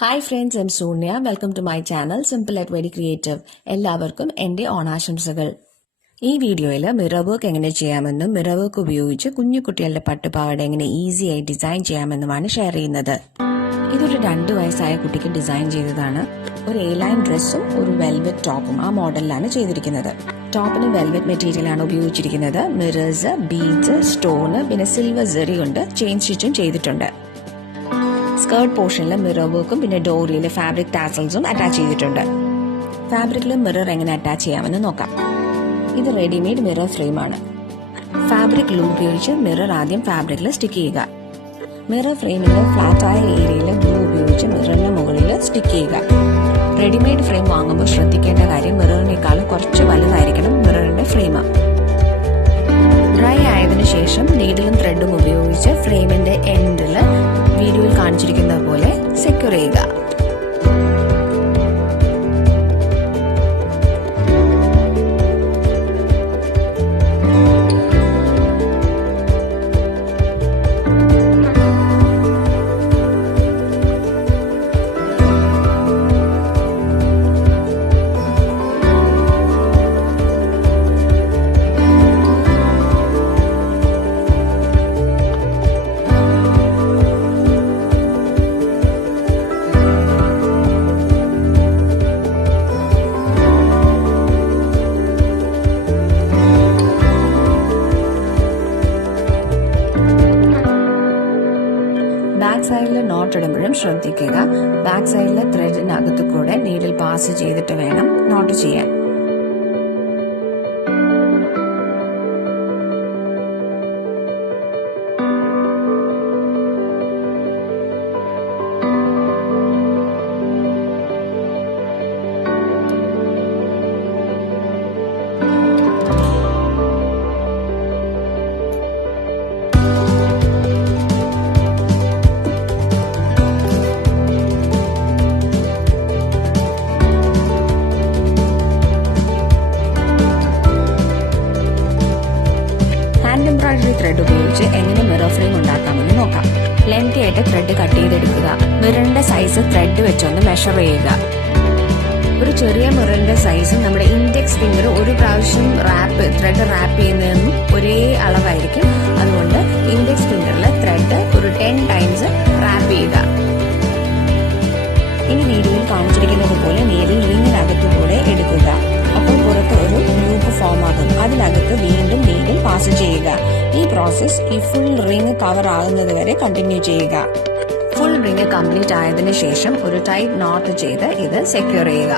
Hi friends, I'm Soniya. Welcome to my channel Simple at Very Creative. എല്ലാവർക്കും എൻ്റെ ഓണാശംസകൾ. ഈ വീഡിയോയിൽ മിറർ വർക്ക് എങ്ങനെ ചെയ്യാമെന്നും മിറർ വർക്ക് ഉപയോഗിച്ച് കുഞ്ഞു കുട്ടികളുടെ പട്ടുപാവാട എങ്ങനെ ഈസിയായി ഡിസൈൻ ചെയ്യാമെന്നുമാണ് ഷെയർ ചെയ്യുന്നത്. ഇതൊരു 2 വയസ്സായ കുട്ടിക്ക് ഡിസൈൻ ചെയ്തതാണ്. ഒരു A-line ഡ്രസ്സും ഒരു വെൽവെറ്റ് ടോപ്പും ആ മോഡലിലാണ് ചെയ്തിരിക്കുന്നത്. ടോപ്പിന് വെൽവെറ്റ് മെറ്റീരിയൽ ആണ് ഉപയോഗിച്ചിരിക്കുന്നത്. മിറേഴ്സ്, ബീഡ്സ്, സ്റ്റോണ്, പിന്നെ സിൽവർ സെറി കൊണ്ട് ചെയിൻ സ്റ്റിച്ചും ചെയ്തിട്ടുണ്ട്. സ്കേർട്ട് പോർഷനിൽ മിറർ വർക്കും പിന്നെ ഡോറിയിലെ ഫാബ്രിക് ടാസൽസും അറ്റാച്ച് ചെയ്തിട്ടുണ്ട്. ഫാബ്രിക്കിൽ മിറർ എങ്ങനെ അറ്റാച്ച് ചെയ്യാമെന്ന് നോക്കാം. ഇത് റെഡിമെയ്ഡ് മിറർ ഫ്രെയിം ആണ്. ഫാബ്രിക് ഗ്ലൂ ഉപയോഗിച്ച് മിറർ ആദ്യം ഫാബ്രിക്കിൽ സ്റ്റിക്ക് ചെയ്യുക. മിറർ ഫ്രെയിമിന്റെ ഫ്ലാറ്റായ ഏരിയയിൽ ഗ്ലൂ ഉപയോഗിച്ച് മിററിന് മുകളിൽ സ്റ്റിക്ക് ചെയ്യുക. റെഡിമെയ്ഡ് ഫ്രെയിം വാങ്ങുമ്പോൾ ശ്രദ്ധിക്കേണ്ട കാര്യം മിററിനേക്കാളും കുറച്ച് വലുതായിരിക്കണം മിററിന്റെ ഫ്രെയിം. ഡ്രൈ ആയതിനു ശേഷം നീഡിലും ത്രെഡും ഉപയോഗിച്ച് ഫ്രെയിമിന്റെ എൻഡിൽ വീഡിയോയിൽ കാണിച്ചിരിക്കുന്നത് പോലെ സെക്യൂർ ചെയ്യുക. ബാക്ക് സൈഡിൽ നോട്ട് ഇടുമ്പോഴും ശ്രദ്ധിക്കുക. ബാക്ക് സൈഡിലെ ത്രെഡിനകത്തു കൂടെ നീഡിൽ പാസ് ചെയ്തിട്ട് വേണം നോട്ട് ചെയ്യാൻ. എംബ്രോയിഡറി ത്രെഡ് ഉപയോഗിച്ച് എങ്ങനെ മിറർ ഫ്രെയിം ഉണ്ടാക്കാമെന്ന് നോക്കാം. ലെങ്തി ആയിട്ട് ത്രെഡ് കട്ട് ചെയ്തെടുക്കുക. മിററിന്റെ സൈസ് ത്രെഡ് വെച്ചൊന്ന് മെഷർ ചെയ്യുക. ഒരു ചെറിയ മിററിന്റെ സൈസും നമ്മുടെ ഇൻഡെക്സ് ഫിംഗർ ഒരു പ്രാവശ്യം ത്രെഡ് റാപ്പ് ചെയ്യുന്നതിനും ഒരേ അളവായിരിക്കും. അതുകൊണ്ട് ഇൻഡെക്സ് ഫിംഗറിൽ ത്രെഡ് ഒരു 10 ടൈംസ് റാപ്പ് ചെയ്യുക. ഇനി വീഡിയോയിൽ കാണിച്ചിരിക്കുന്നത് പോലെ നീഡിൽ റിങ്ങിനകത്തുകൂടെ എടുക്കുക. അപ്പോൾ പുറത്ത് ഒരു ലൂപ്പ് ഫോം ആകും. അതിനകത്ത് വീണ്ടും നീഡിൽ പാസ് ചെയ്യുക. ഈ പ്രോസസ് ഈ ഫുൾ റിംഗ് കവർ ആകുന്നത് വരെ കണ്ടിന്യൂ ചെയ്യുക. ഫുൾ റിംഗ് കംപ്ലീറ്റ് ആയതിനു ശേഷം ഒരു ടൈറ്റ് നോട്ട് ചെയ്ത് ഇത് സെക്യൂർ ചെയ്യുക.